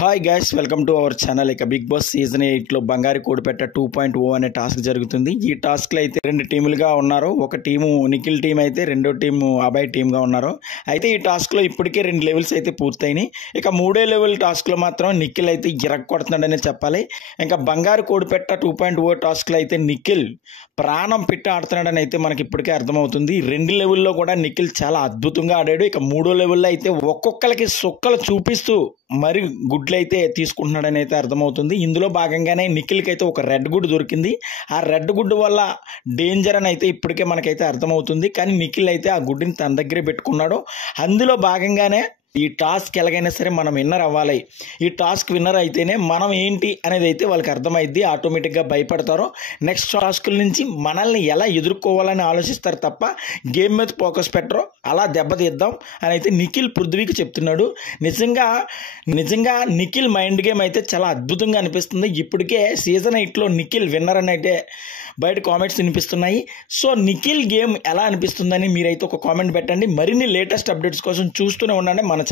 Hi guys, welcome to our channel. ఇక big boss season 8లో బంగారు కోడిపెట్ట 2.0 అనే టాస్క్ జరుగుతుంది. ఈ టాస్క్లో అయితే రెండు టీములుగా ఉన్నారు. ఒక టీము నిఖిల్ టీం అయితే, రెండో టీము అభయ్ టీమ్గా ఉన్నారు. అయితే ఈ టాస్క్లో ఇప్పటికే 2 లెవెల్స్ అయితే పూర్తయినాయి. ఇక 3వ లెవెల్ టాస్క్లో మాత్రం నిఖిల్ అయితే కొడుతున్నాడనే చెప్పాలి. ఇంకా బంగారు కోడిపెట్ట 2.0 టాస్క్లో అయితే నిఖిల్ ప్రాణం పెట్టి ఆడుతున్నాడని అయితే మనకి ఇప్పటికే అర్థమవుతుంది. 2 లెవెల్లో కూడా నిఖిల్ చాలా అద్భుతంగా ఆడాడు. ఇక 3వ లెవెల్లో అయితే ఒక్కొక్కరికి సుక్కలు చూపిస్తూ మరి గుడ్లు అయితే తీసుకుంటున్నాడని అయితే అర్థమవుతుంది. ఇందులో భాగంగానే నిఖిల్కి అయితే ఒక రెడ్ గుడ్ దొరికింది. ఆ రెడ్ గుడ్ వల్ల డేంజర్ అని అయితే ఇప్పటికే మనకైతే అర్థమవుతుంది. కానీ నిఖిల్ అయితే ఆ గుడ్డుని తన దగ్గరే పెట్టుకున్నాడు. అందులో భాగంగానే ఈ టాస్క్ ఎలాగైనా సరే మనం విన్నర్ అవ్వాలి, ఈ టాస్క్ విన్నర్ అయితేనే మనం ఏంటి అనేది అయితే వాళ్ళకి అర్థమైద్ది. ఆటోమేటిక్గా భయపడతారు. నెక్స్ట్ టాస్కుల నుంచి మనల్ని ఎలా ఎదుర్కోవాలని ఆలోచిస్తారు తప్ప గేమ్ మీద ఫోకస్ పెట్టరు. అలా దెబ్బతీద్దాం అని అయితే నిఖిల్ పృథ్వీకి చెప్తున్నాడు. నిజంగా నిఖిల్ మైండ్ గేమ్ అయితే చాలా అద్భుతంగా అనిపిస్తుంది. ఇప్పటికే సీజన్ 8లో నిఖిల్ విన్నర్ అని అయితే బయట కామెంట్స్ వినిపిస్తున్నాయి. సో నిఖిల్ గేమ్ ఎలా అనిపిస్తుందని మీరైతే ఒక కామెంట్ పెట్టండి. మరిన్ని లేటెస్ట్ అప్డేట్స్ కోసం చూస్తూనే ఉండండి మన